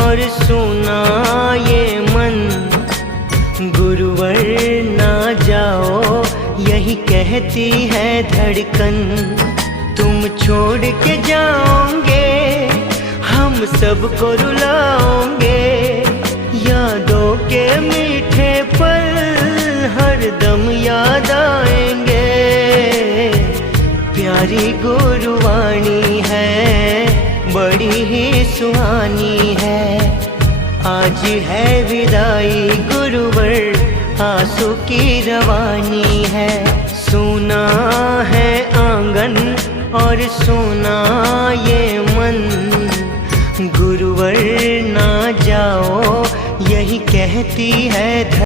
और सुना ये मन, गुरुवर ना जाओ यही कहती है धड़कन। तुम छोड़ के जाओगे हम सबको रुलाओगे, यादों के मीठे पल हरदम याद आएंगे। प्यारी गुरुवाणी है बड़ी ही सुहानी है, आज है विदाई गुरुवर आंसू की रवानी है। सुना है आंगन और सुना ये मन, गुरुवर ना जाओ यही कहती है